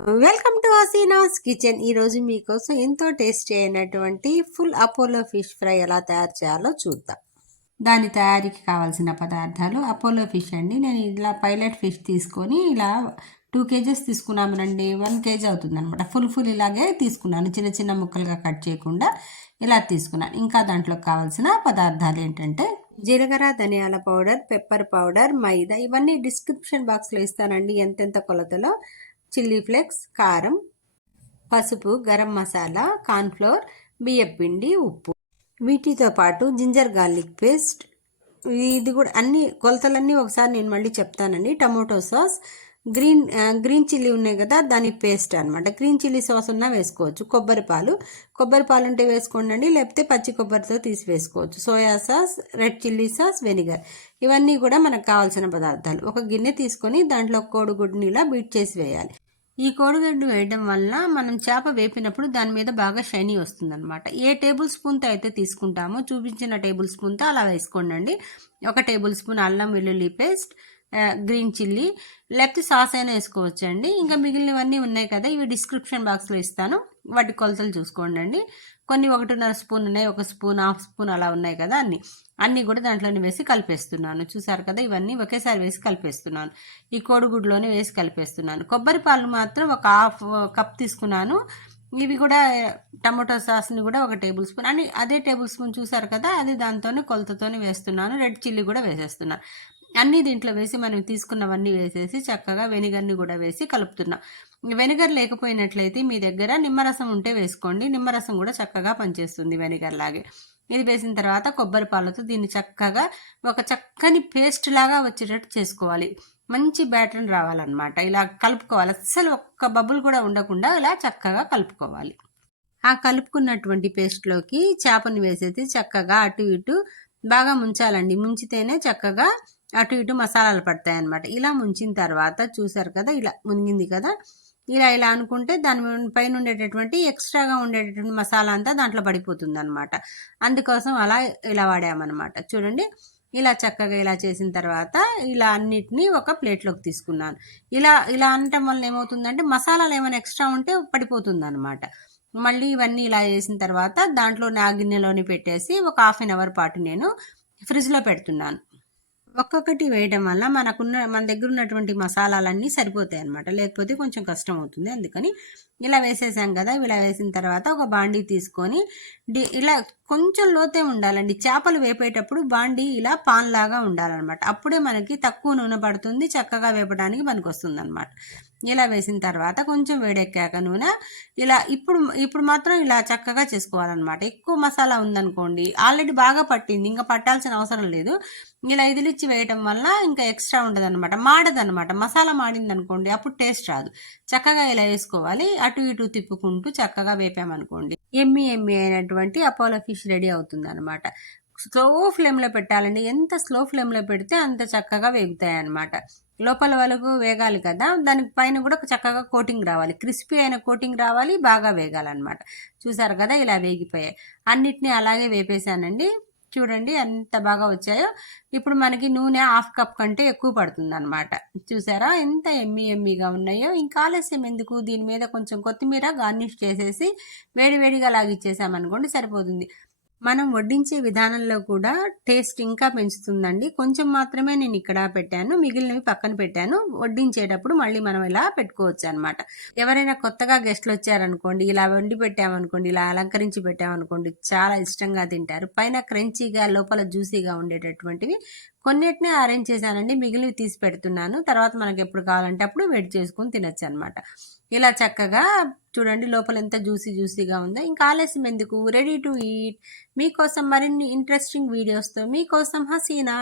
Welcome to Hasina's kitchen. ఈరోజు మీకోసం ఎంతో టేస్టీ అయినటువంటి ఫుల్ అపోలో ఫిష్ ఫ్రై ఎలా తయారు చేయాలో చూద్దాం. దాని తయారీకి కావాల్సిన పదార్థాలు అపోలో ఫిష్ అండి. నేను ఇలా పైలట్ ఫిష్ తీసుకొని ఇలా 2 kgs తీసుకున్నామనండి. 1 kg అవుతుంది అనమాట. ఫుల్ ఇలాగే తీసుకున్నాను, చిన్న చిన్న ముక్కలుగా కట్ చేయకుండా ఇలా తీసుకున్నాను. ఇంకా దాంట్లో కావాల్సిన పదార్థాలు ఏంటంటే జీలకర్ర, ధనియాల పౌడర్, పెప్పర్ పౌడర్, మైదా. ఇవన్నీ డిస్క్రిప్షన్ బాక్స్లో ఇస్తానండి ఎంతెంత కొలతలో. చిల్లీ ఫ్లేక్స్, కారం, పసుపు, గరం మసాలా, కార్న్ఫ్లోర్, బియ్యపిండి, ఉప్పు. వీటితో పాటు జింజర్ గార్లిక్ పేస్ట్, ఇది కూడా అన్ని కొలతలన్నీ ఒకసారి నేను మళ్ళీ చెప్తానండి. టమోటో సాస్, గ్రీన్ చిల్లీ ఉన్నాయి కదా, దాని పేస్ట్ అనమాట. గ్రీన్ చిల్లీ సాస్ ఉన్నా వేసుకోవచ్చు. కొబ్బరి పాలు ఉంటే వేసుకోండి, లేకపోతే పచ్చి కొబ్బరితో తీసి వేసుకోవచ్చు. Soya sauce, red chilli sauce, vinegar. ఇవన్నీ కూడా మనకు కావాల్సిన పదార్థాలు. ఒక గిన్నె తీసుకొని దాంట్లో కోడిగుడ్డుని ఇలా బీట్ చేసి వేయాలి. ఈ కోడిగుడ్డు వేయడం వల్ల మనం చేప వేపినప్పుడు దాని మీద బాగా షైనీ వస్తుందన్నమాట. ఏ టేబుల్ స్పూన్తో అయితే తీసుకుంటామో చూపించిన టేబుల్ స్పూన్తో అలా వేసుకోండి. 1 టేబుల్ స్పూన్ అల్లం వెల్లుల్లి పేస్ట్, గ్రీన్ చిల్లీ, లేకపోతే సాస్ అయినా వేసుకోవచ్చండి. ఇంకా మిగిలినవన్నీ ఉన్నాయి కదా, ఇవి డిస్క్రిప్షన్ బాక్స్లో ఇస్తాను, వాటి కొలతలు చూసుకోండి. కొన్ని 1.5 స్పూన్ ఉన్నాయి, 1 స్పూన్, హాఫ్ స్పూన్ అలా ఉన్నాయి కదా, అన్నీ కూడా దాంట్లోనే వేసి కలిపేస్తున్నాను. చూసారు కదా, ఇవన్నీ ఒకేసారి వేసి కలిపేస్తున్నాను. ఈ కోడిగుడ్లోనే వేసి కలిపేస్తున్నాను. కొబ్బరి పాలు మాత్రం ఒక హాఫ్ కప్ తీసుకున్నాను. ఇవి కూడా టమాటో సాస్ని కూడా 1 టేబుల్ స్పూన్ అని అదే టేబుల్ స్పూన్ చూసారు కదా, అది దాంతోనే కొలతతోనే వేస్తున్నాను. రెడ్ చిల్లీ కూడా వేసేస్తున్నాను. అన్నీ దీంట్లో వేసి మనం తీసుకున్నవన్నీ వేసేసి చక్కగా వెనిగర్ని కూడా వేసి కలుపుతున్నాం. వెనిగర్ లేకపోయినట్లయితే మీ దగ్గర నిమ్మరసం ఉంటే వేసుకోండి. నిమ్మరసం కూడా చక్కగా పనిచేస్తుంది వెనిగర్ లాగే. ఇది వేసిన తర్వాత కొబ్బరి పాలతో దీన్ని చక్కగా ఒక చక్కని పేస్ట్ లాగా వచ్చేటట్టు చేసుకోవాలి. మంచి బ్యాటర్ రావాలన్నమాట. ఇలా కలుపుకోవాలి. అస్సలు ఒక్క బబుల్ కూడా ఉండకుండా ఇలా చక్కగా కలుపుకోవాలి. ఆ కలుపుకున్నటువంటి పేస్ట్లోకి చేపను వేసేసి చక్కగా అటు ఇటు బాగా ముంచాలండి. ముంచితేనే చక్కగా అటు ఇటు మసాలాలు పడతాయి అన్నమాట. ఇలా ముంచిన తర్వాత చూసారు కదా, ఇలా మునిగింది కదా, ఇలా అనుకుంటే దాని పైన ఉండేటటువంటి ఎక్స్ట్రాగా ఉండేటటువంటి మసాలా అంతా దాంట్లో పడిపోతుంది అనమాట. అందుకోసం అలా ఇలా వాడామన్నమాట. చూడండి, ఇలా చక్కగా ఇలా చేసిన తర్వాత ఇలా అన్నిటినీ ఒక ప్లేట్లోకి తీసుకున్నాను. ఇలా అనటం వల్ల ఏమవుతుందంటే మసాలాలు ఏమైనా ఎక్స్ట్రా ఉంటే పడిపోతుంది అనమాట. మళ్ళీ ఇవన్నీ ఇలా వేసిన తర్వాత దాంట్లో నా గిన్నెలోని పెట్టేసి ఒక 1/2 అవర్ పాటు నేను ఫ్రిడ్జ్లో పెడుతున్నాను. ఒక్కొక్కటి వేయడం వల్ల మన దగ్గర ఉన్నటువంటి మసాలాలన్నీ సరిపోతాయి అన్నమాట. లేకపోతే కొంచెం కష్టం అవుతుంది. అందుకని ఇలా వేసేసాం కదా, ఇలా వేసిన తర్వాత ఒక బాండీ తీసుకొని ఇలా కొంచెం లోతే ఉండాలండి. చేపలు వేపేటప్పుడు బాండీ ఇలా పాన్ లాగా ఉండాలన్నమాట. అప్పుడే మనకి తక్కువ నూనె పడుతుంది, చక్కగా వేపడానికి మనకు వస్తుంది అనమాట. ఇలా వేసిన తర్వాత కొంచెం వేడెక్కాక నూనె ఇలా ఇప్పుడు మాత్రం ఇలా చక్కగా చేసుకోవాలన్నమాట. ఎక్కువ మసాలా ఉందనుకోండి, ఆల్రెడీ బాగా పట్టింది, ఇంకా పట్టాల్సిన అవసరం లేదు. ఇలా ఇదిలిచ్చి వేయటం వల్ల ఇంకా ఎక్స్ట్రా ఉండదు అనమాట, మాడదనమాట. మసాలా మాడింది అనుకోండి, అప్పుడు టేస్ట్ రాదు. చక్కగా ఇలా వేసుకోవాలి. అటు ఇటు తిప్పుకుంటూ చక్కగా వేపామనుకోండి, ఎమ్మి అయినటువంటి అపోలో ఫిష్ రెడీ అవుతుంది అనమాట. స్లో ఫ్లేమ్లో పెట్టాలండి. ఎంత స్లో ఫ్లేమ్లో పెడితే అంత చక్కగా వేగుతాయి అనమాట. లోపల వరకు వేగాలి కదా, దానికి పైన కూడా చక్కగా కోటింగ్ రావాలి, క్రిస్పీ అయిన కోటింగ్ రావాలి, బాగా వేగాలన్నమాట. చూసారు కదా, ఇలా వేగిపోయాయి. అన్నిటినీ అలాగే వేపేసానండి. చూడండి ఎంత బాగా వచ్చాయో. ఇప్పుడు మనకి నూనె 1/2 కప్ కంటే ఎక్కువ పడుతుంది అనమాట. చూసారా ఎంత ఎమ్మీగా ఉన్నాయో. ఇంకా ఆలస్యం ఎందుకు, దీని మీద కొంచెం కొత్తిమీర గార్నిష్ చేసేసి వేడివేడిగా లాగిచ్చేసామనుకోండి సరిపోతుంది. మనం వడ్డించే విధానంలో కూడా టేస్ట్ ఇంకా పెంచుతుందండి. కొంచెం మాత్రమే నేను ఇక్కడ పెట్టాను, మిగిలినవి పక్కన పెట్టాను. వడ్డించేటప్పుడు మళ్ళీ మనం ఇలా పెట్టుకోవచ్చు అనమాట. ఎవరైనా కొత్తగా గెస్ట్లు వచ్చారనుకోండి, ఇలా వండి పెట్టామనుకోండి, ఇలా అలంకరించి పెట్టామనుకోండి, చాలా ఇష్టంగా తింటారు. పైన క్రంచీగా లోపల జ్యూసీగా ఉండేటటువంటివి కొన్నిటినే అరేంజ్ చేశానండి, మిగిలినవి తీసి పెడుతున్నాను. తర్వాత మనకి ఎప్పుడు కావాలంటే అప్పుడు వేడి చేసుకొని తినచ్చు అనమాట. ఇలా చక్కగా చూడండి, లోపల ఎంత జ్యూసీగా ఉందో. ఇంకా ఆలస్యం ఎందుకు, రెడీ టు ఈట్. మీకోసం మరిన్ని ఇంట్రెస్టింగ్ వీడియోస్తో మీకోసం హసీనా.